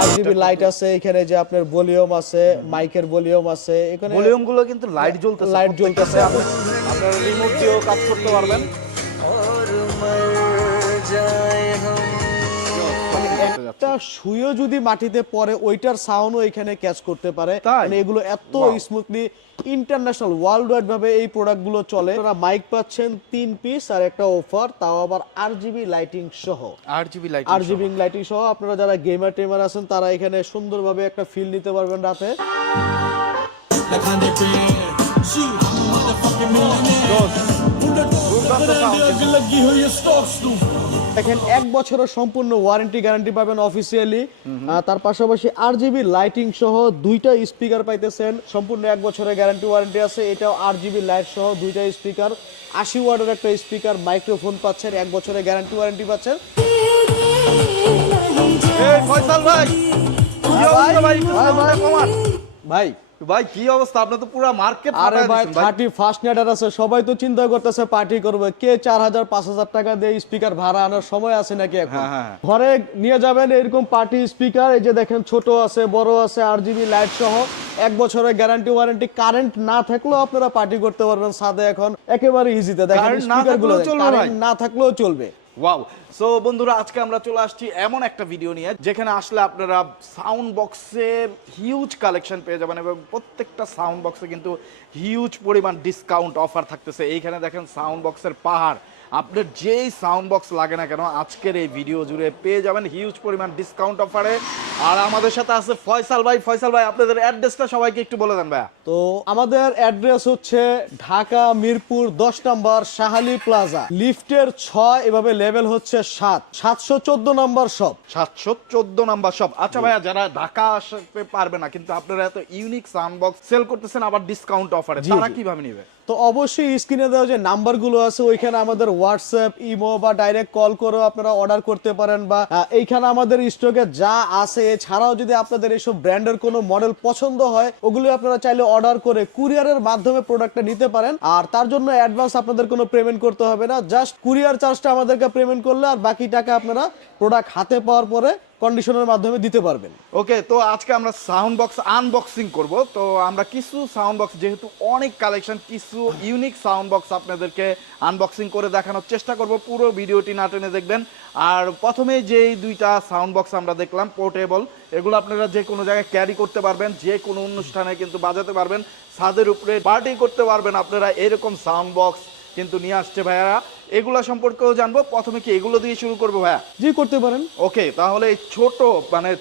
RGB light আছে এখানে, যে আপনার ভলিউম আছে, মাইকের ভলিউম আছে, এখানে ভলিউম গুলো কিন্তু লাইট জ্বলতেছে, আপনারা রিমোট দিয়েও কাজ করতে পারবেন। একটা শুয়ে যদি মাটিতে পড়ে ওইটার সাউন্ডও এখানে ক্যাচ করতে পারে, মানে এগুলো এত স্মুথলি ইন্টারন্যাশনাল ওয়ার্ল্ড ওয়াইড ভাবে এই প্রোডাক্টগুলো চলে। আপনারা মাইক পাচ্ছেন 3 পিস আর একটা অফার, তাও আবার আরজিবি লাইটিং সহ। আরজিবি লাইটিং সহ আপনারা যারা গেমার টেমার আছেন তারা এখানে সুন্দরভাবে একটা ফিল নিতে পারবেন রাতে। দেখেন 1 বছরের সম্পূর্ণ ওয়ারেন্টি গ্যারান্টি পাবেন অফিসিয়ালি। তার পাশাপাশি আরজিবি লাইটিং সহ 2টা স্পিকার পাইতেছেন, সম্পূর্ণ 1 বছরের গ্যারান্টি ওয়ারেন্টি আছে। এটাও আরজিবি লাইট সহ 2টা স্পিকার, 80 ওয়াটের একটা স্পিকার, মাইক্রোফোন পাচ্ছেন, 1 বছরের গ্যারান্টি ওয়ারেন্টি পাচ্ছেন। ভাই কি অবস্থা, আপনার তো পুরো মার্কেট। আরে ভাই 31st নেটার আছে, সবাই তো চিন্তা করতেছে পার্টি করবে, কে 4000-5000 টাকা দিয়ে স্পিকার ভাড়া আনার সময় আছে নাকি এখন? ঘরে নিয়ে যাবেন এরকম পার্টি স্পিকার, এই যে দেখেন ছোট আছে, বড় আছে, আরজিবি লাইট সহ 1 বছরের গ্যারান্টি ওয়ারেন্টি। কারেন্ট না থাকলেও আপনারা পার্টি করতে পারবেন ছাদে এখন একেবারে ইজিতে। দেখেন স্পিকারগুলো কারেন্ট না থাকলেও চলবে। ওয়াও। সো বন্ধুরা, আজকে আমরা চলে আসছি এমন একটা ভিডিও নিয়ে যেখানে আসলে আপনারা সাউন্ড বক্সের হিউজ কালেকশন পেয়ে যাবেন, এবং প্রত্যেকটা সাউন্ড বক্সে কিন্তু হিউজ পরিমাণ ডিসকাউন্ট অফার থাকতেছে। এইখানে দেখেন সাউন্ড বক্সের পাহাড়, আপনার যেই সাউন্ড বক্স লাগে না কেন আজকের এই ভিডিও জুড়ে পেয়ে যাবেন হিউজ পরিমাণ ডিসকাউন্ট অফারে। আর আমাদের সাথে আছে ফয়সাল ভাই। ফয়সাল ভাই, আপনাদের অ্যাড্রেসটা সবাইকে একটু বলে দেন ভাইয়া। তো আমাদের অ্যাড্রেস হচ্ছে ঢাকা মিরপুর 10 নম্বর শাহালি প্লাজা, লিফটের 6, এভাবে লেভেল হচ্ছে 7, 714 নম্বর শপ। 714 নম্বর শপ। আচ্ছা ভাইয়া, যারা ঢাকা আসতে পারবে না কিন্তু আপনারা এত ইউনিক সাউন্ড বক্স সেল করতেছেন আবার ডিসকাউন্ট অফারে, তারা কিভাবে নেবে? তো অবশ্যই স্ক্রিনে দেওয়া যে নাম্বারগুলো আছে ওইখানে আমাদের হোয়াটসঅ্যাপ, ইমো বা ডাইরেক্ট কল করেও আপনারা অর্ডার করতে পারেন, বা এইখানে আমাদের স্টকে যা আছে এছাড়াও যদি আপনাদের এইসব ব্র্যান্ডের কোনো মডেল পছন্দ হয় ওগুলো আপনারা চাইলে অর্ডার করে কুরিয়ারের মাধ্যমে প্রোডাক্টটা নিতে পারেন। আর তার জন্য অ্যাডভান্স আপনাদের কোনো পেমেন্ট করতে হবে না, জাস্ট কুরিয়ার চার্জটা আমাদেরকে পেমেন্ট করলে আর বাকি টাকা আপনারা প্রোডাক্ট হাতে পাওয়ার পরে কন্ডিশনের মাধ্যমে দিতে পারবেন। ওকে, তো আজকে আমরা সাউন্ড বক্স আনবক্সিং করব। তো আমরা কিছু সাউন্ড বক্স, যেহেতু অনেক কালেকশন, কিছু ইউনিক সাউন্ড বক্স আপনাদেরকে আনবক্সিং করে দেখানোর চেষ্টা করব। পুরো ভিডিওটি না টেনে দেখবেন। আর প্রথমে যেই 2টা সাউন্ড বক্স আমরা দেখলাম পোর্টেবল, এগুলো আপনারা যে কোনো জায়গায় ক্যারি করতে পারবেন, যে কোনো অনুষ্ঠানে কিন্তু বাজাতে পারবেন, ছাদের উপরে পার্টি করতে পারবেন আপনারা। এরকম সাউন্ড বক্স কিন্তু নিয়ে আসছে ভাইয়া, এগুলা সম্পর্কেও জানবো। প্রথমে কি এগুলো দিয়ে শুরু করবো ভাইয়া? জি, করতে পারেন। ওকে, তাহলে এই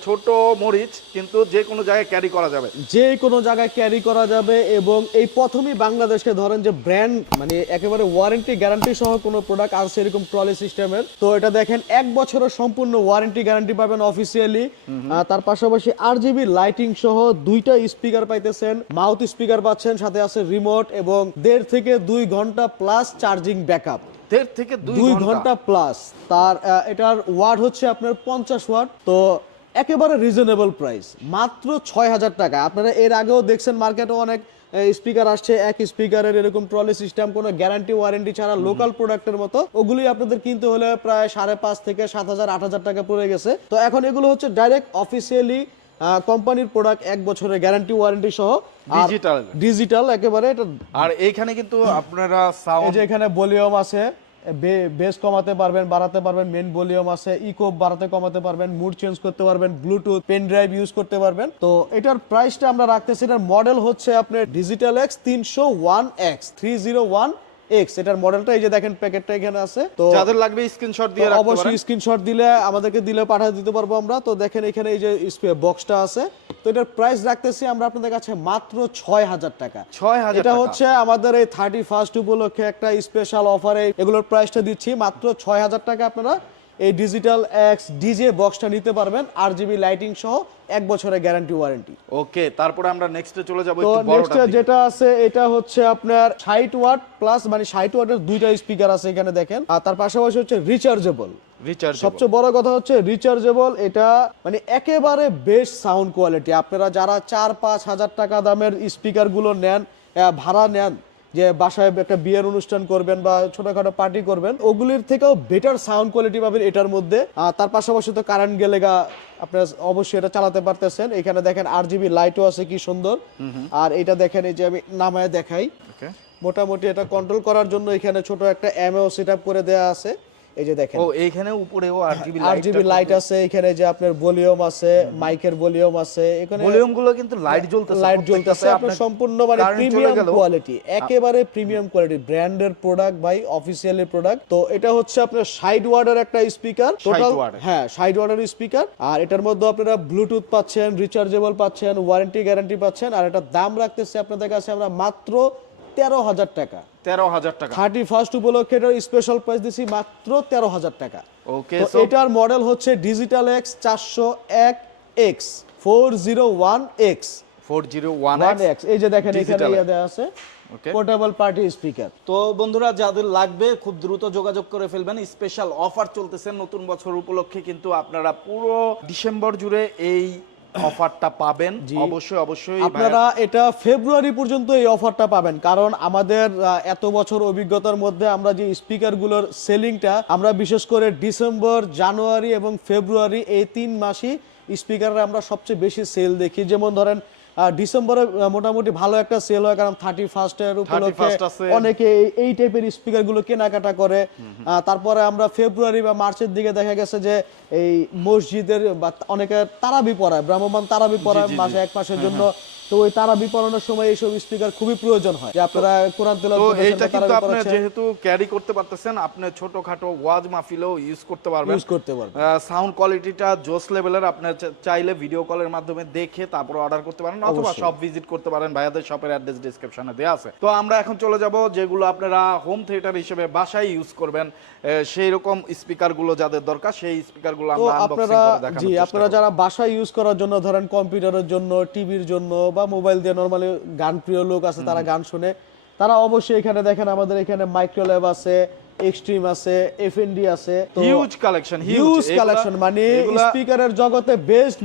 ছোট মরিচ কিন্তু যে কোনো জায়গায় ক্যারি করা যাবে, যে কোনো জায়গায় ক্যারি করা যাবে। এবং এই প্রথমই বাংলাদেশকে ধরেন যে ব্র্যান্ড মানে একেবারে ওয়ারেন্টি গ্যারান্টি সহ কোনো প্রোডাক্ট আসছে এরকম ট্রলি সিস্টেমের। তো এটা দেখেন 1 বছরের সম্পূর্ণ ওয়ারেন্টি গ্যারান্টি পাবেন অফিসিয়ালি। তার পাশাপাশি আরজিবি লাইটিং সহ 2টা স্পিকার পাইতেছেন, মাউথ স্পিকার পাচ্ছেন, সাথে আছে রিমোট, এবং 1.5 থেকে 2 ঘন্টা প্লাস চার্জিং ব্যাকআপ। 1.5 থেকে 2 ঘন্টা প্লাস। তার এটার ওয়াট হচ্ছে আপনার 50 ওয়াট। তো একেবারে রিজনেবল প্রাইস, মাত্র 6000 টাকা। আপনারা এর আগেও দেখছেন মার্কেটে অনেক স্পিকার আসছে, এক স্পিকারের এরকম ট্রলি সিস্টেম, কোনো গ্যারান্টি ওয়ারেন্টি ছাড়া লোকাল প্রোডাক্টের মতো, ওগুলি আপনাদের কিনতে হলে প্রায় 5.5 থেকে 7000-8000 টাকা পড়ে গেছে। তো এখন এগুলো হচ্ছে ডাইরেক্ট অফিসিয়ালি কোম্পানির প্রোডাক্ট, 1 বছরের গ্যারান্টি ওয়ারেন্টি সহ, ডিজিটাল একেবারে এটা। আর এইখানে কিন্তু আপনারা সাউন্ড, এই যে এখানে ভলিউম আছে, বেস কমাতে পারবেন, বাড়াতে পারবেন, মেন ভলিউম আছে, ইকো বাড়াতে কমাতে পারবেন, মুড চেঞ্জ করতে পারবেন, ব্লুটুথ, পেন ড্রাইভ ইউজ করতে পারবেন। তো এটার প্রাইসটা আমরা রাখতেছি, এটার মডেল হচ্ছে আপনার ডিজিটাল এক্স 301X এটার মডেলটা এই যে দেখেন প্যাকেটটা এখানে আছে। তো যাদের লাগবে স্ক্রিনশট দিয়ে রাখতে পারেন, অবশ্যই স্ক্রিনশট দিলে আমাদেরকে পাঠিয়ে দিতে পারবো আমরা। তো দেখেন এখানে এই যে বক্সটা আছে, তো এটার প্রাইস রাখতেছি আমরা আপনাদের কাছে মাত্র 6000 টাকা। 6000 এটা হচ্ছে আমাদের এই 31st উপলক্ষে একটা স্পেশাল অফারে এগুলোর প্রাইসটা দিচ্ছি মাত্র 6000 টাকা। আপনারা এই ডিজিটাল এক্স ডিজে বক্সটা নিতে পারবেন, আরজিবি লাইটিং সহ, 1 বছরের গ্যারান্টি ওয়ারেন্টি। ওকে, তারপরে আমরা নেক্সটে চলে যাব। তো নেক্সট যেটা আছে এটা হচ্ছে আপনার 60 ওয়াট প্লাস, মানে 60 ওয়াটের 2টা স্পিকার আছে এখানে দেখেন। আর তার পাশাপাশি হচ্ছে রিচার্জেবল রিচার্জেবল। সবচেয়ে বড় কথা হচ্ছে রিচার্জেবল, এটা মানে একেবারে বেস্ট সাউন্ড কোয়ালিটি। আপনারা যারা 4-5 হাজার টাকা দামের স্পিকারগুলো নেন, ভাড়া নেন, যে বাসায় একটা বিয়ের অনুষ্ঠান করবেন বা ছোটখাটো পার্টি করবেন, ওগুলির থেকেও বেটার সাউন্ড কোয়ালিটি পাবেন এটার মধ্যে। তার পাশাপাশি তো কারেন্ট গেলে আপনারা অবশ্যই এটা চালাতে পারতেছেন। এখানে দেখেন RGB লাইটও আছে, কি সুন্দর। আর এটা দেখেন, এই যে আমি নামায় দেখাই, মোটামুটি এটা কন্ট্রোল করার জন্য এখানে ছোট একটা এমও সেটআপ করে দেয়া আছে। এই যে দেখেন, ও এইখানে উপরেও RGB লাইট আছে, এখানে যে আপনার ভলিউম আছে, মাইকের ভলিউম আছে, এখানে ভলিউম গুলো কিন্তু লাইট জ্বলতেছে, আপনার সম্পূর্ণ মানে প্রিমিয়াম কোয়ালিটি, একেবারে প্রিমিয়াম কোয়ালিটি, ব্র্যান্ডের প্রোডাক্ট ভাই, অফিশিয়ালি প্রোডাক্ট। তো এটা হচ্ছে আপনার 60 ওয়াটের একটা স্পিকার, টোটাল হ্যাঁ 60 ওয়াটের স্পিকার। আর এটার মধ্যে আপনারা ব্লুটুথ পাচ্ছেন, রিচার্জেবল পাচ্ছেন, ওয়ারেন্টি গ্যারান্টি পাচ্ছেন। আর এটা দাম রাখতেছে আপনাদের কাছে আমরা মাত্র 13,000 টাকা। 13,000 টাকা 31st উপলক্ষে এটার স্পেশাল প্রাইস দিছি মাত্র 13,000 টাকা। ওকে, তো এটার মডেল হচ্ছে digital X 401X 401X 401X। এই যে দেখেন এখানে ইয়া দেয়া আছে, পোর্টেবল পার্টি স্পিকার। তো বন্ধুরা, যাদের লাগবে খুব দ্রুত যোগাযোগ করে ফেলবেন। স্পেশাল অফার চলতেছে নতুন বছর উপলক্ষে, কিন্তু আপনারা পুরো ডিসেম্বর জুড়ে এই অফারটা পাবেন। অবশ্যই আপনারা এটা ফেব্রুয়ারি পর্যন্ত এই অফারটা পাবেন, কারণ আমাদের এত বছর অভিজ্ঞতার মধ্যে আমরা যে স্পিকারগুলোর সেলিংটা, আমরা বিশেষ করে ডিসেম্বর, জানুয়ারি এবং ফেব্রুয়ারি এই 3 মাসই স্পিকারে আমরা সবচেয়ে বেশি সেল দেখি। যেমন ধরেন ডিসেম্বরে মোটামুটি ভালো একটা সেল হয়, কারণ 31st এর উপলক্ষে অনেকে এই টাইপের স্পিকার গুলো কেনাকাটা করে। তারপরে আমরা ফেব্রুয়ারি বা মার্চের দিকে দেখা গেছে যে এই মসজিদের বা অনেকে তারাবি পড়ায়, ব্রাহ্মণ তারাবি পড়ায় মাসে 1 মাসের জন্য। তো ওই তারাবি পড়ানোর সময় এইসব স্পিকার খুবই প্রয়োজন হয়, যে আপনারা কোরআন তেলাওয়াত করতেছেন। তো এটা কিন্তু আপনি যেহেতু ক্যারি করতে পারতেছেন, আপনি ছোটখাটো ওয়াজ মাহফিলেও ইউজ করতে পারবেন। সাউন্ড কোয়ালিটিটা জোস লেভেলের। আপনি চাইলে ভিডিও কলের মাধ্যমে দেখে তারপর অর্ডার করতে পারেন, অথবা শপ ভিজিট করতে পারেন। ভাইয়াদের শপের অ্যাড্রেস ডেসক্রিপশনে দেওয়া আছে। তো আমরা এখন চলে যাব যেগুলো আপনারা হোম থিয়েটার হিসেবে বাসায় ইউজ করবেন, সেই রকম স্পিকার গুলো যাদের দরকার, সেই স্পিকার গুলো আমরা আনবক্সিং করে দেখানোর চেষ্টা করব। আপনারা যারা বাসায় ইউজ করার জন্য, ধরেন কম্পিউটারের জন্য, টিভির জন্য বা মোবাইল দিয়ে নরমালি গান প্রিয় লোক আছে, তারা গান শুনে, তারা অবশ্যই এখানে দেখেন আমাদের এখানে মাইক্রোল্যাব আছে, এক্সট্রিম আছে, FND আছে। হিউজ কালেকশন, মানে স্পিকারের জগতে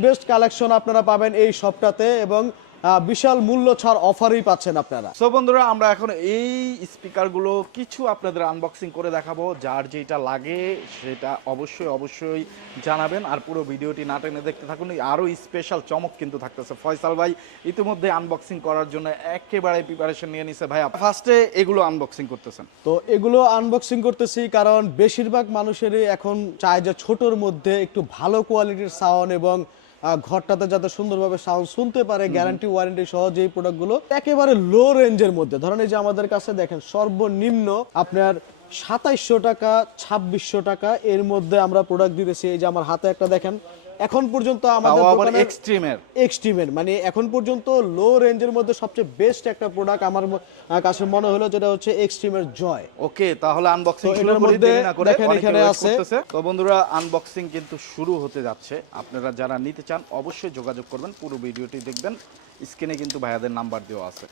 বেস্ট কালেকশন আপনারা পাবেন এই শপটাতে, এবং বিশাল মূল্য ছাড় অফারই পাচ্ছেন আপনারা। সো বন্ধুরা, আমরা এখন এই স্পিকারগুলো কিছু আপনাদের আনবক্সিং করে দেখাবো। যার যেটা লাগে সেটা অবশ্যই জানাবেন, আর পুরো ভিডিওটি না টেনে দেখতে থাকুন। আরও স্পেশাল চমক কিন্তু থাকতেছে। ফয়সাল ভাই ইতিমধ্যে আনবক্সিং করার জন্য একেবারে প্রিপারেশন নিয়ে নিছে। ভাই ফার্স্টে এগুলো আনবক্সিং করতেছেন? তো এগুলো আনবক্সিং করতেছি কারণ বেশিরভাগ মানুষেরই এখন চায় যে ছোটর মধ্যে একটু ভালো কোয়ালিটির সাউন্ড, এবং ঘরটাতে যাতে সুন্দরভাবে সাউন্ড শুনতে পারে, গ্যারান্টি ওয়ারেন্টি সহ যে প্রোডাক্টগুলো একেবারে লো রেঞ্জের মধ্যে। ধরেন এই যে আমাদের কাছে দেখেন সর্বনিম্ন আপনার 2700 টাকা 2600 টাকা এর মধ্যে আমরা প্রোডাক্ট দিতেছি। এই যে আমার হাতে একটা দেখেন, এখন পর্যন্ত আমাদের দোকানে এক্সট্রিমের মানে এখন পর্যন্ত লো রেঞ্জের মধ্যে সবচেয়ে বেস্ট একটা প্রোডাক্ট আমার কাছে মনে হলো, যেটা হচ্ছে এক্সট্রিমের জয়। ওকে, তাহলে আনবক্সিং শুরু করি, দেরি না করে। দেখেন এখানে আছে। তো বন্ধুরা, আনবক্সিং কিন্তু শুরু হতে যাচ্ছে। আপনারা যারা নিতে চান অবশ্যই যোগাযোগ করবেন, পুরো ভিডিওটি দেখবেন। স্ক্রিনে কিন্তু ভাইয়াদের নাম্বার দেওয়া আছে।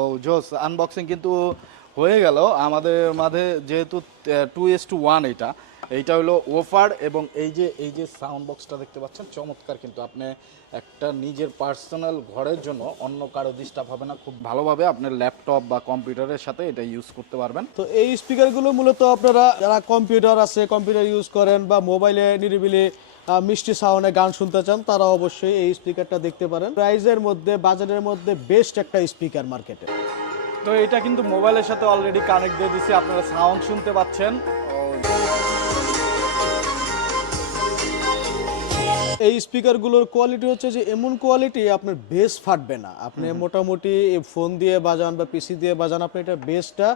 ও জোস, আনবক্সিং কিন্তু হয়ে গেল আমাদের মাঝে। যেহেতু 2:1 এইটা হলো ওফার, এবং এই যে সাউন্ড বক্সটা দেখতে পাচ্ছেন চমৎকার। কিন্তু আপনি একটা নিজের পার্সোনাল ঘরের জন্য অন্য কারো ডিস্টার্ব হবে না, খুব ভালোভাবে আপনার ল্যাপটপ বা কম্পিউটারের সাথে এটা ইউজ করতে পারবেন। তো এই স্পিকারগুলো মূলত আপনারা যারা কম্পিউটার ইউজ করেন বা মোবাইলে নিরিবিলি মিষ্টি সাউন্ডে গান শুনতে চান, তারা অবশ্যই এই স্পিকারটা দেখতে পারেন। প্রাইজের মধ্যে, বাজারের মধ্যে বেস্ট একটা স্পিকার মার্কেটে। তো এটা কিন্তু মোবাইলের সাথে অলরেডি কানেক্ট দিয়ে দিছি, আপনারা সাউন্ড শুনতে পাচ্ছেন। এই স্পিকারগুলোর কোয়ালিটি হচ্ছে যে এমন কোয়ালিটি আপনার বেস ফাটবে না। আপনি মোটামুটি ফোন দিয়ে বাজান বা পিসি দিয়ে বাজান, আপনি এটা বেসটা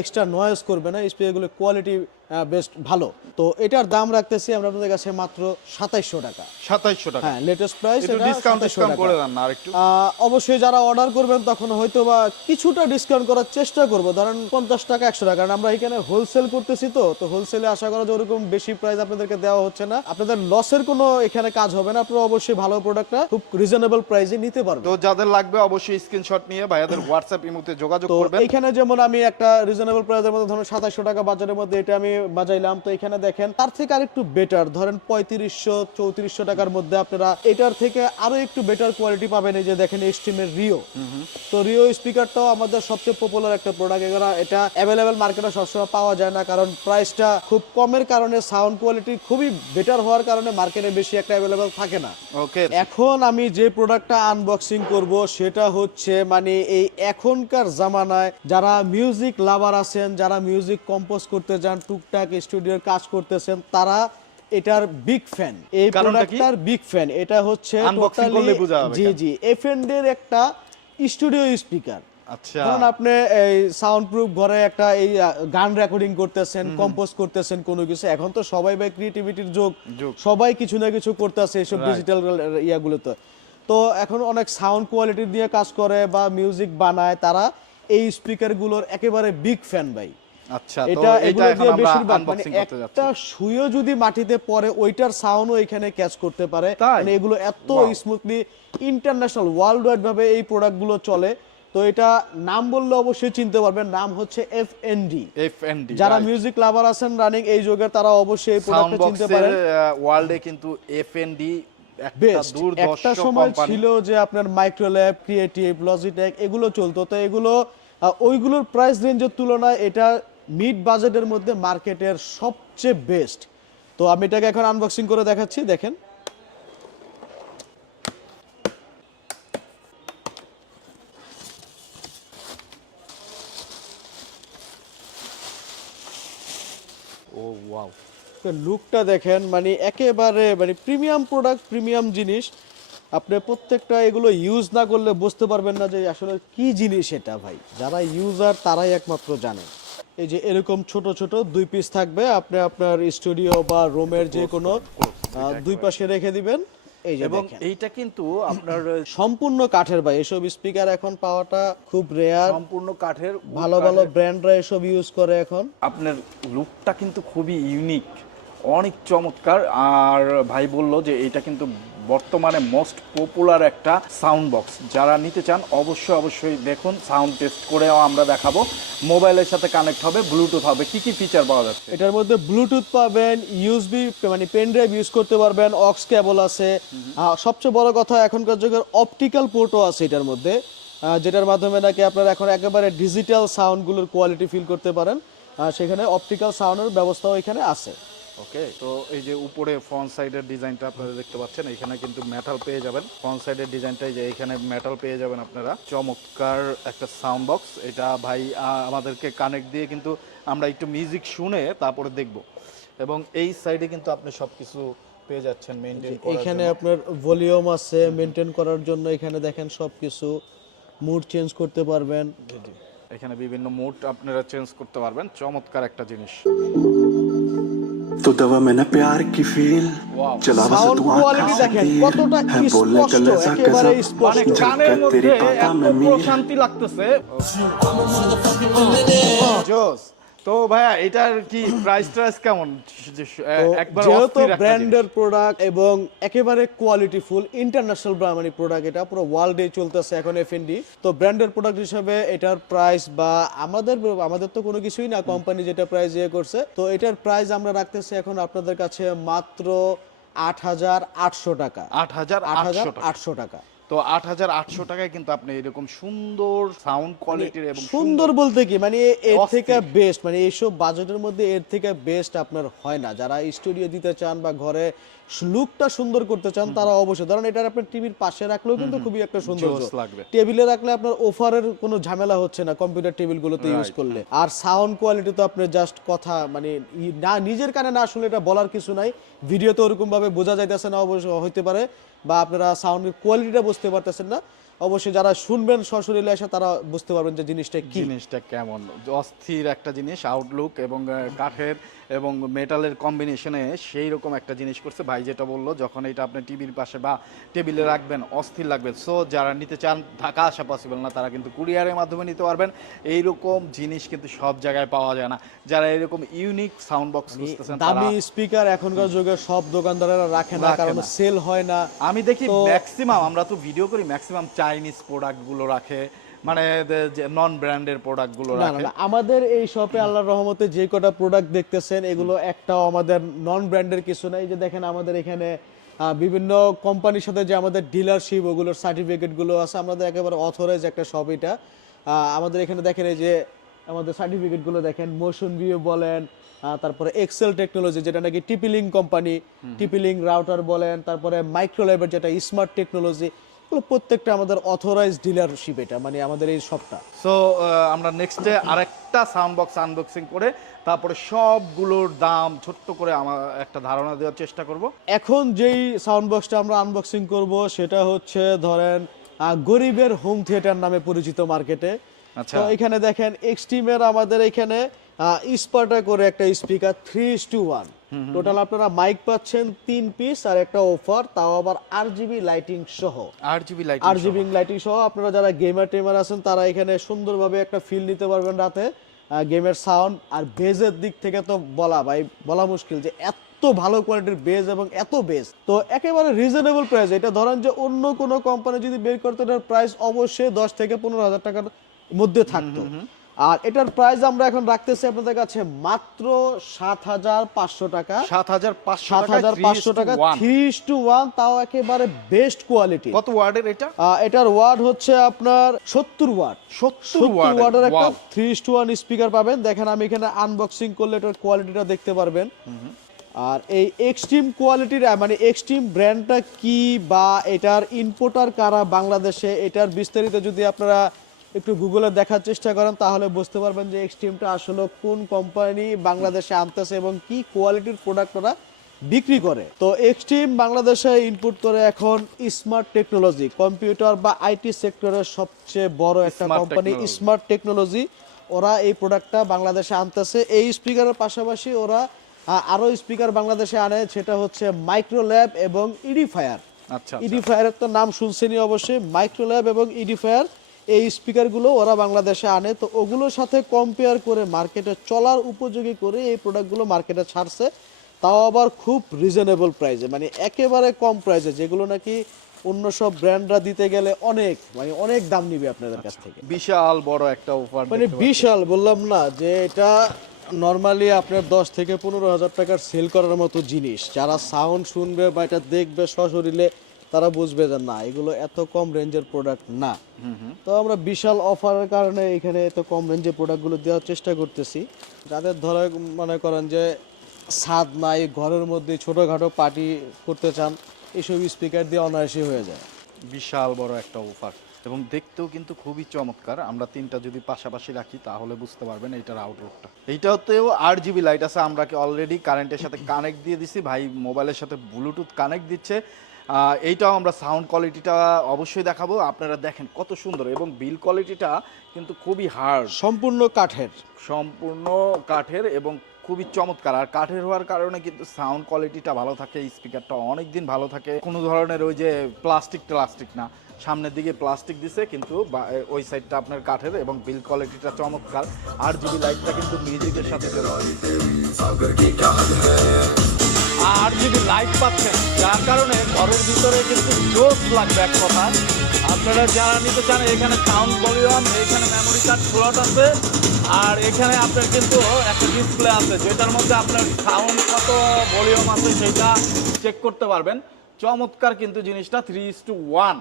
এক্সট্রা নয়েজ করবে না। স্পিকারগুলোর কোয়ালিটি বেস্ট ভালো। তো এটার দাম রাখতেছি আমরা আপনাদের কাছে মাত্র 2700 টাকা। 2700 টাকা। হ্যাঁ, লেটেস্ট প্রাইস। একটু এটা ডিসকাউন্ট 2700 করে টাকা। দেন না আরেকটু। অবশ্যই যারা অর্ডার করবেন তখন হয়তো বা কিছুটা ডিসকাউন্ট করার চেষ্টা করব, ধরেন 50 টাকা 100 টাকা, কারণ আমরা এখানে হোলসেল করতেছি। তো হোলসেলে আশা করা যায় ওরকম বেশি প্রাইস আপনাদেরকে দেওয়া হচ্ছে না। আপনাদের লসের কোনো এখানে কাজ হবে না। আপনারা অবশ্যই ভালো প্রোডাক্টটা খুব রিজনেবল প্রাইসে নিতে পারবেন। তো যাদের লাগবে অবশ্যই স্ক্রিনশট নিয়ে ভাইয়াদের হোয়াটসঅ্যাপ ইমোতে যোগাযোগ তো করবেন। এখানে যেমন আমি একটা রিজনেবল প্রাইসের মধ্যে ধরুন 2700 টাকা বাজারের মধ্যে এটা আমি বাজাইলাম। তো এখানে দেখেন তার থেকে আরেকটু বেটার, ধরেন 3500 3400 টাকার মধ্যে আপনারা এটার থেকে আরো একটু বেটার কোয়ালিটি পাবেন। এই যে দেখেন এস্টিমের রিও। তো রিও স্পিকারটাও আমাদের সবচেয়ে পপুলার একটা প্রোডাক্ট। এটা অ্যাভেলেবেল মার্কেটে সবসময় পাওয়া যায় না, কারণ প্রাইসটা খুব কমের কারণে, সাউন্ড কোয়ালিটি খুবই বেটার হওয়ার কারণে মার্কেটে বেশি একটা অ্যাভেলেবেল থাকে না। ওকে, এখন আমি যে প্রোডাক্টটা আনবক্সিং করব সেটা হচ্ছে মানে এই এখনকার জামানায় যারা মিউজিক লাভার আছেন, যারা মিউজিক কম্পোজ করতে যান, টুকটাক স্টুডিওর কাজ করতেছেন, তারা এটার বিগ ফ্যান। এই প্রোডাক্টটার বিগ ফ্যান। এটা হচ্ছে আনবক্সিং করলে বোঝা যাবে। জি এফএনডি এর একটা স্টুডিও স্পিকার। আচ্ছা, ধরুন আপনি এই সাউন্ড প্রুফ ঘরে একটা এই গান রেকর্ডিং করতেছেন, কম্পোজ করতেছেন কোনো কিছু। এখন তো সবাই ভাই ক্রিয়েটিভিটির যুগ, সবাই কিছু না কিছু করতেছে এইসব ডিজিটাল ইয়াগুলোতে। তো এখন অনেক সাউন্ড কোয়ালিটি দিয়ে কাজ করে বা মিউজিক বানায়, তারা এই স্পিকারগুলোর একেবারে বিগ ফ্যান ভাই। আচ্ছা, তো এটা এটা এগুলো এখন দিয়ে আমরা বেশিরভাগ মানে আনবক্সিং করতে যাচ্ছি। একটা সুইও যদি মাটিতে পড়ে ওইটার সাউন্ডও এখানে ক্যাচ করতে পারে। তাই? মানে এগুলো এত স্মুথলি ইন্টারন্যাশনাল ওয়ার্ল্ড ওয়াইড ভাবে এই প্রোডাক্টগুলো চলে। তো এটা নাম বললে অবশ্যই চিনতে পারবেন, নাম হচ্ছে এফএনডি। এফএনডি, যারা মিউজিক লাভার আছেন রানিং এই যুগের, তারা অবশ্যই এই প্রোডাক্টটা চিনতে পারেন। ওয়ার্ল্ডে কিন্তু এফএনডি একটা বেস্ট। দুর্ধর্ষ একটা সময় কোম্পানি ছিল যে আপনার মাইক্রোল্যাব, ক্রিয়েটিভ, লজিটেক এগুলো চলতো। তো এগুলো ওইগুলোর প্রাইস রেঞ্জের তুলনায় এটা মিড বাজেটের মধ্যে মার্কেটের সবচেয়ে বেস্ট। তো আমি এটাকে এখন আনবক্সিং করে দেখাচ্ছি, দেখেন। ও ওয়াও, লুকটা দেখেন, মানে একেবারে মানে প্রিমিয়াম প্রোডাক্ট, প্রিমিয়াম জিনিস। আপনি প্রত্যেকটা এগুলো ইউজ না করলে বুঝতে পারবেন না যে আসলে কি জিনিস এটা ভাই। যারা ইউজার তারাই একমাত্র জানে। এই যে এরকম ছোট ছোট 2 পিস থাকবে, আপনি আপনার স্টুডিও বা রুমের যে কোনো 2 পাশে রেখে দিবেন। এই যে এবং দেখেন এইটা কিন্তু আপনার সম্পূর্ণ কাঠের ভাই। এসব স্পিকার এখন পাওয়াটা খুব রেয়ার। সম্পূর্ণ কাঠের, ভালো ভালো ব্র্যান্ডরা এসব ইউজ করে এখন। আপনার লুকটা কিন্তু খুবই ইউনিক, অনেক চমৎকার। আর ভাই বললো যে এটা কিন্তু বর্তমানে মোস্ট পপুলার একটা সাউন্ড বক্স। যারা নিতে চান অবশ্যই দেখুন, সাউন্ড টেস্ট করেও আমরা দেখাবো। মোবাইলের সাথে কানেক্ট হবে, ব্লুটুথ হবে। কি কি ফিচার পাওয়া যাচ্ছে এটার মধ্যে? ব্লুটুথ পাবেন, ইউএসবি মানে পেন ড্রাইভ ইউজ করতে পারবেন, অক্স কেবল আছে। সবচেয়ে বড় কথা এখনকার যুগের অপটিক্যাল পোর্টও আছে এটার মধ্যে, যেটার মাধ্যমে নাকি আপনারা এখন একেবারে ডিজিটাল সাউন্ডগুলোর কোয়ালিটি ফিল করতে পারেন। সেখানে অপটিক্যাল সাউন্ডের ব্যবস্থাও এখানে আছে। ওকে, তো এই যে উপরে ফ্রন্ট সাইডের ডিজাইনটা আপনারা দেখতে পাচ্ছেন, এখানে কিন্তু মেটাল পেয়ে যাবেন। ফ্রন্ট সাইডের ডিজাইনটাই যে এখানে মেটাল পেয়ে যাবেন আপনারা। চমৎকার একটা সাউন্ড বক্স এটা ভাই আমাদেরকে কানেক্ট দিয়ে কিন্তু আমরা একটু মিউজিক শুনে তারপরে দেখব। এবং এই সাইডে কিন্তু আপনি সবকিছু পেয়ে যাচ্ছেন মেইনটেইন করার জন্য। এখানে আপনার ভলিউম আছে মেইনটেইন করার জন্য। এখানে দেখেন সবকিছু মুড চেঞ্জ করতে পারবেন। এখানে বিভিন্ন মুড আপনারা চেঞ্জ করতে পারবেন। চমৎকার একটা জিনিস। तो दवा मैंने प्यार की फील चला बस সাউন্ড तू কোয়ালিটি आंखों দেখেন से কতটা है बोले স্পষ্ট, गले सा একেবারে कसम স্পষ্ট। মানে কানের झलक মধ্যে तेरी बातों এত में मीर প্রশান্তি লাগতেছে। জোস। তো ভাইয়া এটার কি প্রাইস কেমন? একবার যেহেতু অস্থির একটা ব্র্যান্ডের জিনিস। প্রোডাক্ট এবং একেবারে কোয়ালিটি ফুল ইন্টারন্যাশনাল মানে প্রোডাক্ট, এটা পুরো ওয়ার্ল্ডে চলতেছে এখন এফএনডি। তো ব্র্যান্ডের প্রোডাক্ট হিসেবে এটার প্রাইস বা আমাদের তো কোনো কিছুই না, কোম্পানি যেটা প্রাইস ইয়ে করছে। তো এটার প্রাইস আমরা রাখতেছি এখন আপনাদের কাছে মাত্র 8800 টাকা। 8800 টাকা। 8800 টাকা। তো 8,800 টাকায় কিন্তু আপনি এরকম সুন্দর সাউন্ড কোয়ালিটির এবং সুন্দর বলতে কি মানে এর অস্থির। থেকে বেস্ট মানে এইসব বাজেটের মধ্যে এর থেকে বেস্ট আপনার হয় না। যারা স্টুডিও দিতে চান বা ঘরে লুকটা সুন্দর করতে চান তারা অবশ্যই, ধরেন এটা আপনার টিভির পাশে রাখলেও কিন্তু খুবই একটা সুন্দর জোস লাগবে। টেবিলে রাখলে আপনার অফারের কোনো ঝামেলা হচ্ছে না কম্পিউটার টেবিলগুলোতে ইউজ করলে। আর সাউন্ড কোয়ালিটি তো আপনার জাস্ট কথা মানে না নিজের কানে না শুনলে এটা বলার কিছু নাই, ভিডিওতে ওরকম ভাবে বোঝা যাইতেছে না অবশ্য হইতে পারে, বা আপনারা সাউন্ডের কোয়ালিটিটা বুঝতে পারতেছেন না। অবশ্যই যারা শুনবেন সশরীরে এসে তারা বুঝতে পারবেন যে জিনিসটা কি। জিনিসটা কেমন অস্থির একটা জিনিস, আউটলুক এবং কাঠের এবং মেটালের কম্বিনেশনে সেই রকম একটা জিনিস করছে ভাই। যেটা বললো যখন এটা আপনি টিভির পাশে বা টেবিলে রাখবেন অস্থির লাগবে। সো যারা নিতে চান, ঢাকা আসা পসিবল না, তারা কিন্তু কুরিয়ারের মাধ্যমে নিতে পারবেন। এইরকম জিনিস কিন্তু সব জায়গায় পাওয়া যায় না। যারা এরকম ইউনিক সাউন্ড বক্স খুঁজতেছেন, দামি স্পিকার এখনকার যুগে সব দোকানদারেরা রাখে না, কারণ সেল হয় না। আমি দেখি ম্যাক্সিমাম, আমরা তো ভিডিও করি, ম্যাক্সিমাম চাইনিজ প্রোডাক্ট গুলো রাখে, মানে নন ব্র্যান্ডের প্রোডাক্ট গুলো না না রাখে। না, আমাদের এই শপে আল্লাহর রহমতে যে কটা প্রোডাক্ট দেখতেছেন এগুলো একটাও আমাদের নন ব্র্যান্ডের কিছু নাই। যে দেখেন আমাদের এখানে বিভিন্ন কোম্পানির সাথে যে আমাদের ডিলারশিপ ওগুলোর সার্টিফিকেট গুলো আছে, আমাদের একেবারে অথরাইজ একটা শপ এটা। আমাদের এখানে দেখেন এই যে আমাদের সার্টিফিকেট গুলো দেখেন, মোশন ভিউ বলেন, তারপরে এক্সেল টেকনোলজি যেটা নাকি টিপিলিং কোম্পানি, টিপিলিং রাউটার বলেন, তারপরে মাইক্রোল্যাবের যেটা স্মার্ট টেকনোলজি, প্রত্যেকটা আমাদের অথরাইজ ডিলারশিপ এটা, মানে আমাদের এই শপটা। সো আমরা নেক্সটে আরেকটা সাউন্ড বক্স আনবক্সিং করে তারপরে সবগুলোর দাম ছোট্ট করে আমার একটা ধারণা দেওয়ার চেষ্টা করব। এখন যেই সাউন্ড বক্সটা আমরা আনবক্সিং করব সেটা হচ্ছে ধরেন গরিবের হোম থিয়েটার নামে পরিচিত মার্কেটে। আচ্ছা। তো এখানে দেখেন এক্সট্রিমের আমাদের এখানে স্পার্টা করে একটা স্পিকার 3:1, টোটাল আপনারা মাইক পাচ্ছেন 3 পিস আর একটা অফার, তাও আবার আরজিবি লাইটিং সহ। আরজিবি লাইটিং সহ আপনারা যারা গেমার টেমার আছেন তারা এখানে সুন্দরভাবে একটা ফিল নিতে পারবেন রাতে। গেমের সাউন্ড আর বেজের দিক থেকে তো বলা মুশকিল যে এত ভালো কোয়ালিটির বেজ এবং এত বেজ, তো একেবারে রিজনেবল প্রাইস। এটা ধরেন যে অন্য কোনো কোম্পানি যদি বের করতে, এটার প্রাইস অবশ্যই 10 থেকে 15,000 টাকার মধ্যে থাকতো। আর এটার প্রাইস আমরা এখন রাখতেছি আপনাদের কাছে মাত্র 7,500 টাকা। 7,500 টাকা 3:1, তাও একেবারে বেস্ট কোয়ালিটি। কত ওয়ার্ডের এটা? এটার ওয়াট হচ্ছে আপনার 70 ওয়াট। 70 ওয়াটের একটা ওয়াও। 3:1 স্পিকার পাবেন। দেখেন আমি এখানে আনবক্সিং করলে এটার কোয়ালিটিটা দেখতে পারবেন। আর এই এক্সট্রিম কোয়ালিটির মানে এক্সট্রিম ব্র্যান্ডটা কি বা এটার ইম্পোর্টার কারা বাংলাদেশে, এটার বিস্তারিত যদি আপনারা একটু গুগলে দেখার চেষ্টা করেন তাহলে বুঝতে পারবেন যে এক্সট্রিমটা আসলে কোন কোম্পানি বাংলাদেশে আনতেছে এবং কি কোয়ালিটির প্রোডাক্ট ওরা বিক্রি করে। তো এক্সট্রিম বাংলাদেশে ইনপুট করে এখন স্মার্ট টেকনোলজি, কম্পিউটার বা আইটি সেক্টরের সবচেয়ে বড় একটা কোম্পানি স্মার্ট টেকনোলজি। ওরা এই প্রোডাক্টটা বাংলাদেশে আনতেছে। এই স্পিকারের পাশাপাশি ওরা আরো স্পিকার বাংলাদেশে আনে, সেটা হচ্ছে মাইক্রোল্যাব এবং ইডিফায়ার। আচ্ছা, ইডিফায়ারের তো নাম শুনছেনই অবশ্যই। মাইক্রোল্যাব এবং ইডিফায়ার এই স্পিকারগুলো ওরা বাংলাদেশে আনে। তো ওগুলোর সাথে কম্পেয়ার করে মার্কেটে চলার উপযোগী করে এই প্রোডাক্টগুলো মার্কেটে ছাড়ছে, তাও আবার খুব রিজনেবল প্রাইসে, মানে একেবারে কম প্রাইসে, যেগুলো নাকি অন্য সব ব্র্যান্ডরা দিতে গেলে অনেক দাম নিবে আপনাদের কাছ থেকে। বিশাল বড় একটা অফার, মানে বিশাল বললাম না যে এটা নর্মালি আপনার 10 থেকে 15,000 টাকার সেল করার মতো জিনিস। যারা সাউন্ড শুনবে বা এটা দেখবে সশরীরে তারা বুঝবে যে না এগুলো এত কম রেঞ্জের প্রোডাক্ট না। তো আমরা বিশাল অফারের কারণে এখানে এত কম রেঞ্জের প্রোডাক্টগুলো দেওয়ার চেষ্টা করতেছি। যাদের ধরে মনে করেন যে ছাদ নাই, ঘরের মধ্যে ছোটোখাটো পার্টি করতে চান, এইসব স্পিকার দিয়ে অনায়াসই হয়ে যায়। বিশাল বড় একটা অফার এবং দেখতেও কিন্তু খুবই চমৎকার। আমরা তিনটা যদি পাশাপাশি রাখি তাহলে বুঝতে পারবেন এইটার আউটলুকটা। এইটাতেও 8GB লাইট আছে, আমরা অলরেডি কারেন্টের সাথে কানেক্ট দিয়ে দিছি, ভাই মোবাইলের সাথে ব্লুটুথ কানেক্ট দিচ্ছে। এইটাও আমরা সাউন্ড কোয়ালিটিটা অবশ্যই দেখাবো, আপনারা দেখেন কত সুন্দর। এবং বিল কোয়ালিটিটা কিন্তু খুবই হার্ড, সম্পূর্ণ কাঠের এবং খুবই চমৎকার। আর কাঠের হওয়ার কারণে কিন্তু সাউন্ড কোয়ালিটিটা ভালো থাকে, স্পিকারটা অনেক দিন ভালো থাকে। কোনো ধরনের ওই যে প্লাস্টিক না, সামনের দিকে প্লাস্টিক দিছে কিন্তু ওই সাইডটা আপনার কাঠের এবং বিল কোয়ালিটিটা চমৎকার। 8GB লাইটটা কিন্তু মিউজিকের সাথে চলে, 8GB লাইট পাচ্ছেন, যার কারণে ঘরের ভিতরে কিন্তু জোস লাগবে এক কথা। আপনারা যারা নিতে চান, এখানে সাউন্ড ভলিউম, এখানে মেমোরি কার্ড স্লট আছে, আর এখানে আপনার কিন্তু একটা ডিসপ্লে আছে যেটার মধ্যে আপনার সাউন্ড কত ভলিউম আছে সেটা চেক করতে পারবেন। চমৎকার কিন্তু জিনিসটা 3:1।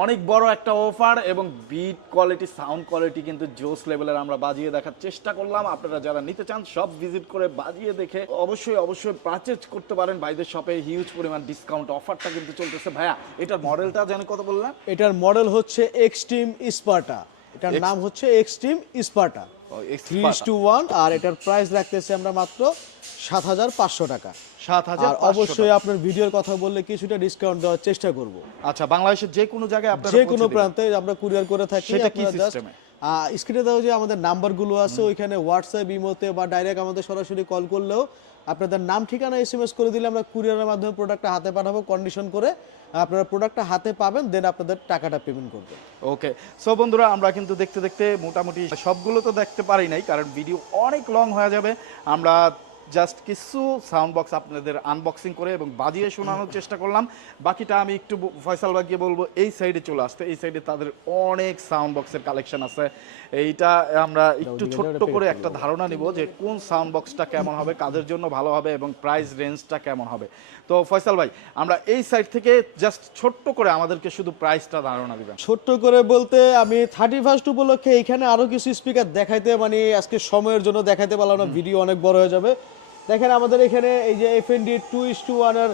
অনেক বড় একটা অফার এবং বিট কোয়ালিটি সাউন্ড কোয়ালিটি কিন্তু জোস লেভেলের আমরা বাজিয়ে দেখার চেষ্টা করলাম। আপনারা যারা নিতে চান সব ভিজিট করে বাজিয়ে দেখে অবশ্যই পারচেজ করতে পারেন ভাইদের শপে। হিউজ পরিমাণ ডিসকাউন্ট অফারটা কিন্তু চলতেছে। ভাইয়া এটার মডেলটা জানি কত বললেন? এটার মডেল হচ্ছে এক্সট্রিম স্পার্টা, এটার নাম হচ্ছে এক্সট্রিম স্পার্টা 3:1, আর এটার প্রাইস রাখতেছি আমরা মাত্র 7,500 টাকা। 7,500 আর অবশ্যই আপনার ভিডিওর কথা বললে কিছুটা ডিসকাউন্ট দেওয়ার চেষ্টা করব। আচ্ছা, বাংলাদেশের যে কোনো জায়গায় আপনারা যে কোনো প্রান্তে আমরা কুরিয়ার করে থাকি। সেটা কি সিস্টেমে? স্ক্রিনে দেওয়া যে আমাদের নাম্বারগুলো আছে ওইখানে হোয়াটসঅ্যাপ, ইমোতে বা ডাইরেক্ট আমাদের সরাসরি কল করলেও আপনাদের নাম ঠিকানা এসএমএস করে দিলে আমরা কুরিয়ারের মাধ্যমে প্রোডাক্টটা হাতে পাঠাবো। কন্ডিশন করে আপনারা প্রোডাক্টটা হাতে পাবেন, দেন আপনাদের টাকাটা পেমেন্ট করবেন। ওকে, সো বন্ধুরা আমরা কিন্তু দেখতে দেখতে মোটামুটি সবগুলো তো দেখতে পারি নাই, কারণ ভিডিও অনেক লং হয়ে যাবে। আমরা জাস্ট কিছু সাউন্ড বক্স আপনাদের আনবক্সিং করে এবং বাজিয়ে শোনানোর চেষ্টা করলাম। বাকিটা আমি একটু ফয়সাল ভাইকে বলবো এই সাইডে চলে আসতে। এই সাইডে তাদের অনেক সাউন্ড বক্সের কালেকশন আছে। এইটা আমরা একটু ছোট্ট করে একটা ধারণা নিব যে কোন সাউন্ড বক্সটা কেমন হবে, কাদের জন্য ভালো হবে এবং প্রাইস রেঞ্জটা কেমন হবে। তো ফয়সাল ভাই, আমরা এই সাইড থেকে জাস্ট ছোট্ট করে আমাদেরকে শুধু প্রাইসটা ধারণা দিবেন। ছোট্ট করে বলতে আমি 31 উপলক্ষে এখানে আরো কিছু স্পিকার দেখাইতে মানে আজকে সময়ের জন্য দেখাইতে পারলাম না, ভিডিও অনেক বড় হয়ে যাবে। দেখেন আমাদের এখানে এই যে FND 2:1 এর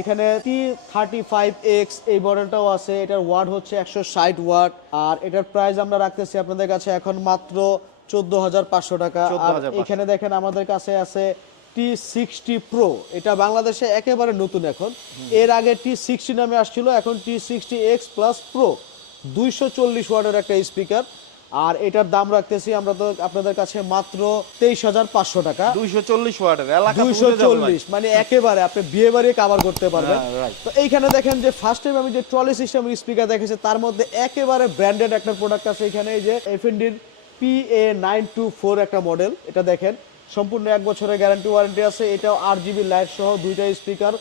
এখানে T35X এই মডেলটাও আছে। এটার ওয়াট হচ্ছে 160 ওয়াট, আর এটার প্রাইস আমরা রাখতেছি আপনাদের কাছে এখন মাত্র 14,500 টাকা। আর এখানে দেখেন আমাদের কাছে আছে T60 Pro, এটা বাংলাদেশে একেবারে নতুন এখন। এর আগে T60 নামে আসছিল, এখন T60X Plus Pro 240 ওয়াটের একটা স্পিকার। আর এটার দাম রাখতেছি আমরা তো আপনাদের কাছে মাত্র 23,500 টাকা। 240 ওয়াটের এলাকা 240 মানে একেবারে আপনি বিয়ে বাড়ি কভার করতে পারবেন। তো এইখানে দেখেন যে ফার্স্ট টাইম আমি যে ট্রলি সিস্টেমের স্পিকার দেখেছি তার মধ্যে একেবারে ব্র্যান্ডেড একটা প্রোডাক্ট আছে এখানে। এই যে FND PA924 একটা মডেল, এটা দেখেন সম্পূর্ণ 1 বছরের গ্যারান্টি ওয়ারেন্টি আছে। এটাও RGB লাইট সহ দুইটা স্পিকার,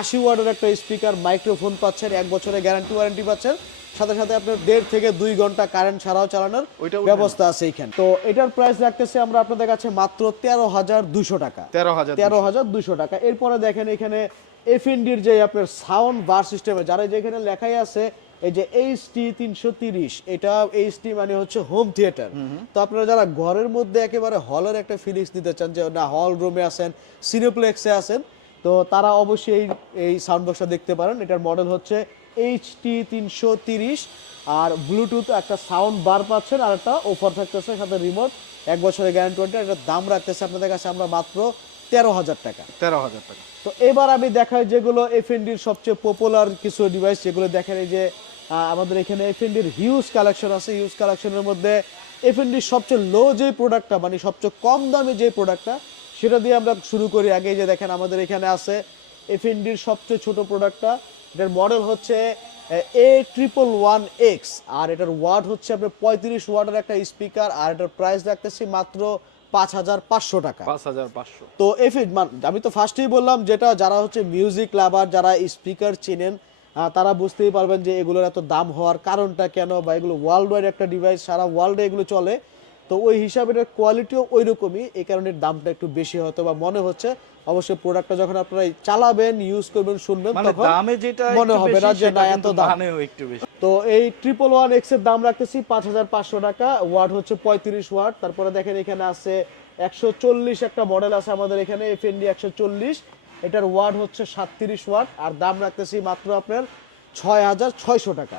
80 ওয়াটের একটা স্পিকার, মাইক্রোফোন পাচ্ছেন, 1 বছরের গ্যারান্টি ওয়ারেন্টি পাচ্ছেন। সাথে সাথে আপনার 1.5 থেকে 2 ঘন্টা কারেন্ট ছাড়াও চালানোর ব্যবস্থা আছে এখানে। তো এটার প্রাইস রাখতেছি আমরা আপনাদের কাছে মাত্র 13,200 টাকা। 13,200 টাকা। এরপরে দেখেন এখানে FNDর যে আপনার সাউন্ড বার সিস্টেমে যারা যেখানে লেখাই আছে এই যে HT330, এটা HT মানে হচ্ছে হোম থিয়েটার। তো আপনারা যারা ঘরের মধ্যে একেবারে হলের একটা ফিলিংস দিতে চান, যে না হল রুমে আছেন, সিনেপ্লেক্সে আছেন, তো তারা অবশ্যই এই সাউন্ড বক্সটা দেখতে পারেন। এটার মডেল হচ্ছে HT330, আর ব্লুটুথ একটা সাউন্ড বার পাচ্ছেন, আর একটা অফার থাকতেছে সাথে রিমোট, 1 বছরের গ্যারান্টি ওয়ারেন্টি। এটার দাম রাখতেছে আপনাদের কাছে আমরা মাত্র 13,000 টাকা। 13,000 টাকা। তো এবার আমি দেখাই যেগুলো FNDর সবচেয়ে পপুলার কিছু ডিভাইস, যেগুলো দেখেন এই যে আমাদের এখানে FNDর হিউজ কালেকশন আছে। হিউজ কালেকশনের মধ্যে FNDর সবচেয়ে লো যে প্রোডাক্টটা মানে সবচেয়ে কম দামি যে প্রোডাক্টটা সেটা দিয়ে আমরা শুরু করি। আগে যে দেখেন আমাদের এখানে আছে FNDর সবচেয়ে ছোট প্রোডাক্টটা, এটার মডেল হচ্ছে A111X, আর এটার ওয়াট হচ্ছে আপনার 35 ওয়াটের একটা স্পিকার, আর এটার প্রাইস রাখতেছি মাত্র 5,500 টাকা। 5,500। তো আমি তো ফার্স্টেই বললাম যেটা যারা হচ্ছে মিউজিক লাভার, যারা স্পিকার চেনেন তারা বুঝতেই পারবেন যে এগুলোর এত দাম হওয়ার কারণটা কেন, বা এগুলো ওয়ার্ল্ড ওয়াইড একটা ডিভাইস, সারা ওয়ার্ল্ডে এগুলো চলে। তো ওই হিসাবে এটার কোয়ালিটিও ওই রকমই, এই কারণে দামটা একটু বেশি হয়তো বা মনে হচ্ছে। অবশ্যই প্রোডাক্টটা যখন আপনারা চালাবেন, ইউজ করবেন, শুনবেন, তখন দামে যেটা মনে হবে না যে না এত দাম। একটু বেশি। তো এই 111X এর দাম রাখতেছি 5,500 টাকা। ওয়াট হচ্ছে 35 ওয়াট। তারপরে দেখেন এখানে আছে 140 একটা মডেল আছে আমাদের এখানে, FND 140, এটার ওয়াট হচ্ছে 37 ওয়াট, আর দাম রাখতেছি মাত্র আপনার 6,600 টাকা।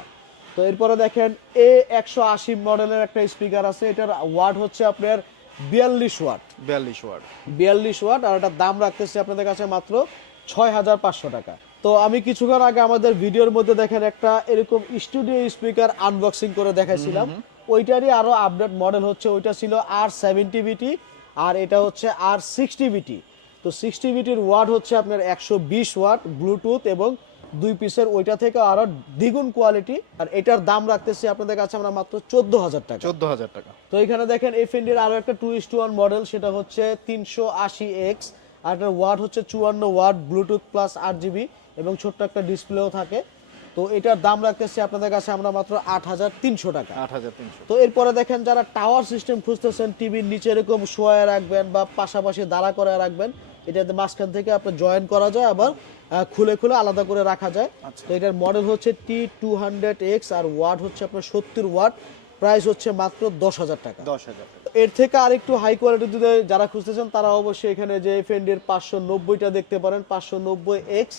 তো এরপরে দেখেন A180 মডেলের একটা স্পিকার আছে, এটার ওয়াট হচ্ছে আপনার 42 ওয়াট। 42 ওয়াট, আর এটার দাম রাখতেছি আপনাদের কাছে মাত্র 6,500 টাকা। তো আমি কিছুক্ষণ আগে আমাদের ভিডিওর মধ্যে দেখেন একটা এরকম স্টুডিও স্পিকার আনবক্সিং করে দেখাইছিলাম, ওইটারই আরো আপডেট মডেল হচ্ছে, ওইটা ছিল R70VT, আর এটা হচ্ছে R60VT। তো 60VTর ওয়াট হচ্ছে আপনার 120 ওয়াট, ব্লুটুথ এবং 2 পিসের, ওইটা থেকে আরো দ্বিগুণ কোয়ালিটি, আর এটার দাম রাখতেছি আপনাদের কাছে আমরা মাত্র 14,000 টাকা। 14,000 টাকা। তো এখানে দেখেন FNDর আরো একটা 2:1 মডেল, সেটা হচ্ছে 380X, আর এটার ওয়াট হচ্ছে 54 ওয়াট, ব্লুটুথ প্লাস RGB এবং ছোট্ট একটা ডিসপ্লেও থাকে। তো এটার দাম রাখতেছি আপনাদের কাছে আমরা মাত্র 8,300 টাকা। 8,300। তো এরপরে দেখেন যারা টাওয়ার সিস্টেম খুঁজতেছেন, টিভির নিচে এরকম শোয়া রাখবেন বা পাশাপাশি দাঁড়া করে রাখবেন, এটাতে মাঝখান থেকে আপনার জয়েন করা যায়, আবার খুলে খুলে আলাদা করে রাখা যায়। তো এটার মডেল হচ্ছে T200X আর ওয়াট হচ্ছে আপনার 70 ওয়াট, প্রাইস হচ্ছে মাত্র 10,000 টাকা। 10,000। এর থেকে আরেকটু হাই কোয়ালিটি যদি যারা খুঁজতেছেন তারা অবশ্যই এখানে যে FND এর 590টা দেখতে পারেন, 590X।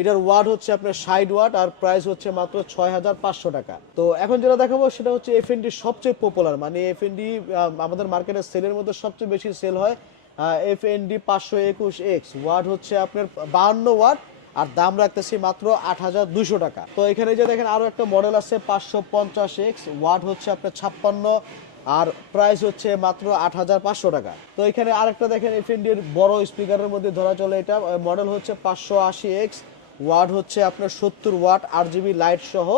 এটার ওয়াট হচ্ছে আপনার 60 ওয়াট আর প্রাইস হচ্ছে মাত্র 6,500 টাকা। তো এখন যেটা দেখাবো সেটা হচ্ছে FND সবচেয়ে পপুলার, মানে FND আমাদের মার্কেটের সেলের মধ্যে সবচেয়ে বেশি সেল হয় FND 521X। ওয়াট হচ্ছে আপনার 52 ওয়াট আর দাম রাখতেছি মাত্র 8,200 টাকা। তো এখানে যে দেখেন আরো একটা মডেল আছে 550X, ওয়াট হচ্ছে আপনার 56 আর প্রাইস হচ্ছে মাত্র 8,500 টাকা। তো এখানে আরেকটা দেখেন FND এর বড় স্পিকারের মধ্যে ধরা চলে, এটা মডেল হচ্ছে 580X, ওয়াট হচ্ছে আপনার 70 ওয়াট RGB লাইট সহ,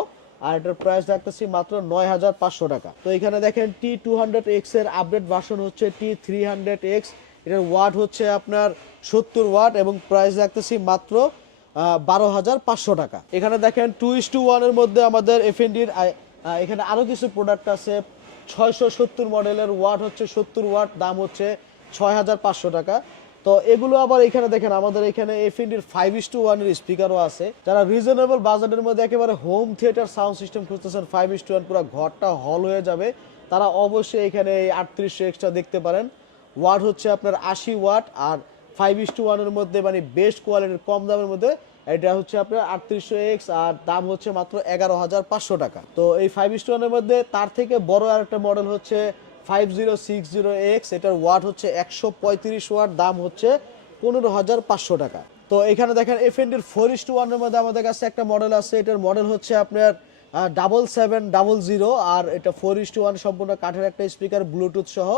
আর এটার প্রাইস রাখতেছি মাত্র 9,500 টাকা। তো এখানে দেখেন T200X এর আপডেট ভার্সন হচ্ছে T300X, এটার ওয়াট হচ্ছে আপনার 70 ওয়াট এবং প্রাইস রাখতেছি মাত্র 12,500 টাকা। এখানে দেখেন 2:1 এর মধ্যে আমাদের FND এর এখানে আরো কিছু প্রোডাক্ট আছে 670 মডেলের, ওয়াট হচ্ছে 70 ওয়াট, দাম হচ্ছে 6,500 টাকা। তো এগুলো আবার এখানে দেখেন আমাদের এখানে FND এর 5:1 এর স্পিকারও আছে। যারা রিজনেবল বাজেটের মধ্যে একেবারে হোম থিয়েটার সাউন্ড সিস্টেম খুঁজতেছেন 5:1 পুরো ঘরটা হল হয়ে যাবে, তারা অবশ্যই এখানে এই 3800X দেখতে পারেন। ওয়াট হচ্ছে আপনার 80 ওয়াট আর 5:1 এর মধ্যে মানে বেস্ট কোয়ালিটির কম দামের মধ্যে এটা হচ্ছে আপনার 3800X আর দাম হচ্ছে মাত্র 11,500 টাকা। তো এই 5:1 এর মধ্যে তার থেকে বড় আরেকটা মডেল হচ্ছে 5060X, এটার ওয়াট হচ্ছে 135 ওয়াট, দাম হচ্ছে 15,500 টাকা। তো এখানে দেখেন FND এর 4:1 এর মধ্যে আমাদের কাছে একটা মডেল আছে, এটার মডেল হচ্ছে আপনার 7700 আর এটা 4:1 সম্পূর্ণ কাঠের একটা স্পিকার ব্লুটুথ সহ,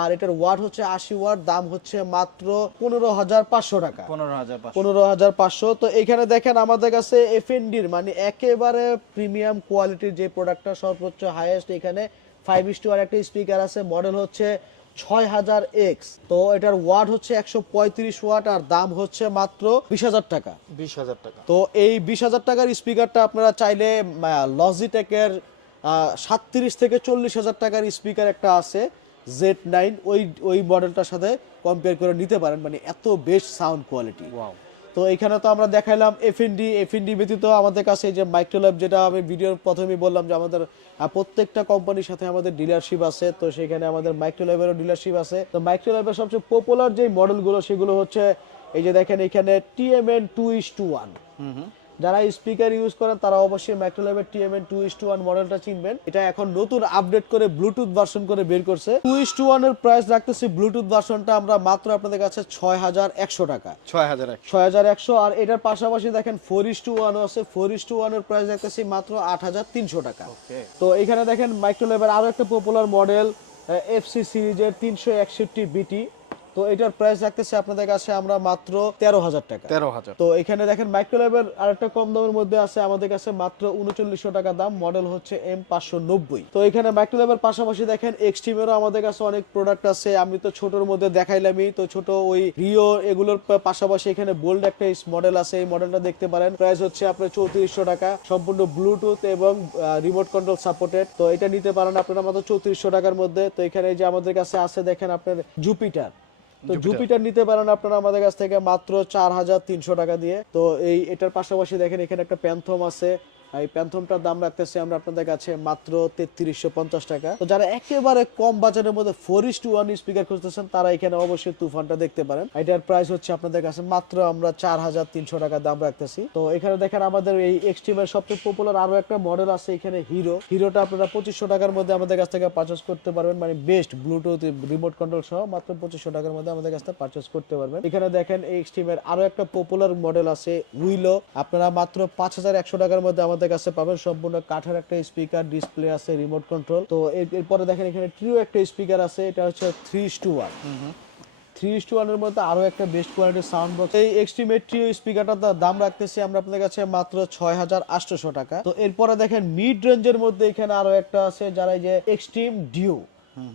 আর এটার ওয়াট হচ্ছে 80 ওয়াট, দাম হচ্ছে মাত্র 15,500 টাকা। 15,500। তো এখানে দেখেন আমাদের কাছে FND এর মানে একেবারে প্রিমিয়াম কোয়ালিটির যে প্রোডাক্টটা সর্বোচ্চ হাইয়েস্ট, এখানে 5:1 একটা স্পিকার আছে, মডেল হচ্ছে 6000X। তো এটার ওয়াট হচ্ছে 135 ওয়াট আর দাম হচ্ছে মাত্র 20,000 টাকা। 20,000 টাকা। তো এই 20,000 টাকার স্পিকারটা আপনারা চাইলে লজিটেকের 37 থেকে 40,000 টাকার স্পিকার একটা আছে Z9, ওই মডেলটার সাথে কম্পেয়ার করে নিতে পারেন, মানে এত বেস্ট সাউন্ড কোয়ালিটি। ওয়াও। তো এখানে তো আমরা দেখাইলাম FND ব্যতীত আমাদের কাছে যে মাইক্রোল্যাব, যেটা আমি ভিডিওর প্রথমেই বললাম যে আমাদের প্রত্যেকটা কোম্পানির সাথে আমাদের ডিলারশিপ আছে, তো সেখানে আমাদের মাইক্রোল্যাবেরও ডিলারশিপ আছে। তো মাইক্রোল্যাবের সবচেয়ে পপুলার যে মডেলগুলো সেগুলো হচ্ছে এই যে দেখেন এখানে TMN 2:1। যারা স্পিকার ইউজ করেন তারা অবশ্যই মাইক্রোল্যাবের TMN 2:1 মডেলটা চিনবেন। এটা এখন নতুন আপডেট করে ব্লুটুথ ভার্সন করে বের করছে। 2:1 এর প্রাইস রাখতেছি ব্লুটুথ ভার্সনটা আমরা মাত্র আপনাদের কাছে 6,100 টাকা। 6,100। আর এটার পাশাপাশি দেখেন 4:1 আছে, 4:1 এর প্রাইস রাখতেছি মাত্র 8,300 টাকা। তো এখানে দেখেন মাইক্রোল্যাবের আরো একটা পপুলার মডেল FC সিরিজের 361BT, তো এটার প্রাইস রাখতেছি আপনাদের কাছে আমরা মাত্র 13,000 টাকা। 13,000। তো এখানে দেখেন মাইক্রোল্যাবের আরেকটা কম দামের মধ্যে আছে আমাদের কাছে মাত্র 3900 টাকা দাম, মডেল হচ্ছে M590। তো এখানে মাইক্রোল্যাবের পাশাপাশি দেখেন এক্সট্রিমেরও আমাদের কাছে অনেক প্রোডাক্ট আছে, আমি তো ছোটর মধ্যে দেখাইলামই। তো ছোট ওই রিও এগুলোর পাশাপাশি এখানে বোল্ড একটা মডেল আছে, এই মডেলটা দেখতে পারেন, প্রাইস হচ্ছে আপনার 3400 টাকা, সম্পূর্ণ ব্লুটুথ এবং রিমোট কন্ট্রোল সাপোর্টেড। তো এটা নিতে পারেন আপনারা মাত্র 3400 টাকার মধ্যে। তো এখানে যে আমাদের কাছে আছে দেখেন আপনার জুপিটার, তো জুপিটার নিতে পারেন আপনারা আমাদের কাছ থেকে মাত্র 4,300 টাকা দিয়ে। তো এটার পাশাপাশি দেখেন এখানে একটা প্যান্থম আছে, এই প্যান্থমটার দাম রাখতেছি আমরা আপনাদের কাছে মাত্র 3350 টাকা। তো যারা একেবারে কম বাজারের মধ্যে 4:1 স্পিকার খুঁজতেছেন তারা এখানে অবশ্যই তুফানটা দেখতে পারেন, এটার প্রাইস হচ্ছে আপনাদের কাছে মাত্র আমরা 4,300 টাকা দাম রাখতেছি। তো এখানে দেখেন আমাদের এই এক্সট্রিমের সবচেয়ে পপুলার আরো একটা মডেল আছে এখানে হিরোটা আপনারা 2500 টাকার মধ্যে আমাদের কাছ থেকে পারচেজ করতে পারবেন, মানে বেস্ট ব্লুটুথ রিমোট কন্ট্রোল সহ মাত্র 2500 টাকার মধ্যে আমাদের কাছ থেকে পারচেজ করতে পারবেন। এখানে দেখেন এই এক্সট্রিমের আরো একটা পপুলার মডেল আছে উইলো, আপনারা মাত্র 5,100 টাকার মধ্যে আমাদের কাছে পাবেন, সম্পূর্ণ কাঠের একটা স্পিকার, ডিসপ্লে আছে, রিমোট কন্ট্রোল। তো এরপরে দেখেন এখানে ট্রিও একটা স্পিকার আছে, এটা হচ্ছে 3:1। 3:1 এর মধ্যে আরো একটা বেস্ট কোয়ালিটির সাউন্ড বক্স। এই এক্সট্রিমেট ট্রিও স্পিকারটার দাম রাখতেছি আমরা আপনাদের কাছে মাত্র 6,800 টাকা। তো এরপরে দেখেন মিড রেঞ্জের মধ্যে এখানে আরো একটা আছে, যারা এই যে এক্সট্রিম ডিউ।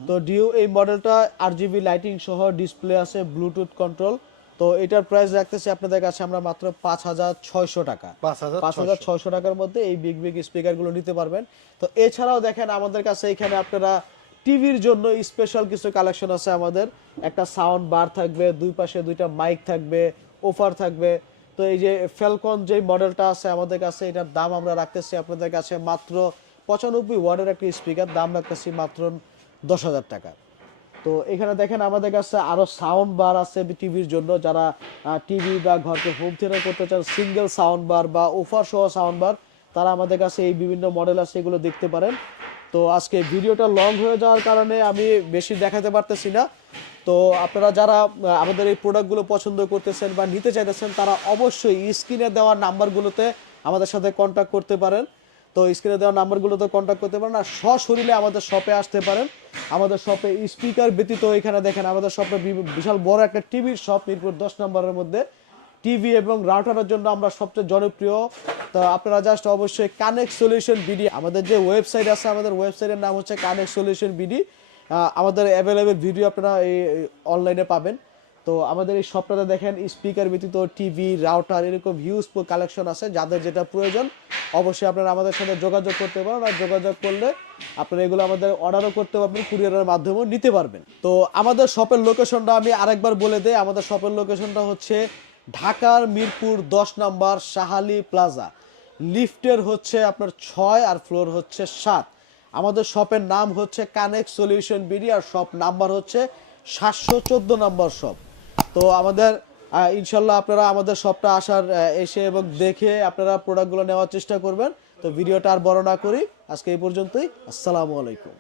তো ডিউ এই মডেলটা RGB লাইটিং সহ, ডিসপ্লে আছে, ব্লুটুথ কন্ট্রোল। তো এটার প্রাইস রাখতেছি আপনাদের কাছে আমরা মাত্র 5,600 টাকা। 5,600 টাকার মধ্যে এই বিগ স্পিকার গুলো নিতে পারবেন। তো এছাড়াও দেখেন আমাদের কাছে এখানে আপনারা টিভির জন্য স্পেশাল কিছু কালেকশন আছে আমাদের। একটা সাউন্ড বার থাকবে, দুই পাশে দুইটা মাইক থাকবে, অফার থাকবে। তো এই যে ফ্যালকন যে মডেলটা আছে আমাদের কাছে, এটার দাম আমরা রাখতেছি আপনাদের কাছে মাত্র 95 ওয়াটের একটা স্পিকার, দাম রাখতেছি মাত্র 10,000 টাকা। তো এখানে দেখেন আমাদের কাছে আরো সাউন্ড বার আছে টিভির জন্য, যারা টিভি বা ঘরকে হোম থিয়েটার করতে চান, সিঙ্গেল সাউন্ড বার বা অফার সহ সাউন্ড বার, তারা আমাদের কাছে এই বিভিন্ন মডেল আছে, এগুলো দেখতে পারেন। তো আজকে ভিডিওটা লং হয়ে যাওয়ার কারণে আমি বেশি দেখাতে পারতেছি না। তো আপনারা যারা আমাদের এই প্রোডাক্টগুলো পছন্দ করতেছেন বা নিতে চাইতেছেন, তারা অবশ্যই স্ক্রিনে দেওয়া নাম্বারগুলোতে আমাদের সাথে কন্ট্যাক্ট করতে পারেন। তো স্ক্রিনে দেওয়া নাম্বারগুলোতে কন্ট্যাক্ট করতে পারেন, আর সশরীরে আমাদের শপে আসতে পারেন। আমাদের শপে স্পিকার ব্যতীত এখানে দেখেন আমাদের শপে বিশাল বড় একটা টিভির শপ, মিরপুর 10 নম্বরের মধ্যে। টিভি এবং রাউটারের জন্য আমরা সবচেয়ে জনপ্রিয়। তো আপনারা জাস্ট অবশ্যই কানেক্ট সলিউশন বিডি, আমাদের যে ওয়েবসাইট আছে, আমাদের ওয়েবসাইটের নাম হচ্ছে কানেক্ট সলিউশন বিডি। আমাদের অ্যাভেলেবেল ভিডিও আপনারা এই অনলাইনে পাবেন। তো আমাদের এই শপটাতে দেখেন স্পিকার ব্যতীত টিভি, রাউটার, এরকম হিউজ কালেকশন আছে। যাদের যেটা প্রয়োজন অবশ্যই আপনারা আমাদের সাথে যোগাযোগ করতে পারেন, আর যোগাযোগ করলে আপনারা এগুলো আমাদের অর্ডারও করতে পারবেন, কুরিয়ারের মাধ্যমেও নিতে পারবেন। তো আমাদের শপের লোকেশনটা আমি আরেকবার বলে দেই। আমাদের শপের লোকেশনটা হচ্ছে ঢাকার মিরপুর 10 নম্বর শাহালি প্লাজা, লিফটের হচ্ছে আপনার 6 আর ফ্লোর হচ্ছে 7। আমাদের শপের নাম হচ্ছে কানেক্ট সলিউশন বিডি, আর শপ নাম্বার হচ্ছে 714 নম্বর শপ। তো আমাদের ইনশাল্লাহ আপনারা আমাদের শপটা আসার এসে এবং দেখে আপনারা প্রোডাক্টগুলো নেওয়ার চেষ্টা করবেন। তো ভিডিওটা আর বড় না করি, আজকে এই পর্যন্তই। আসসালামু আলাইকুম।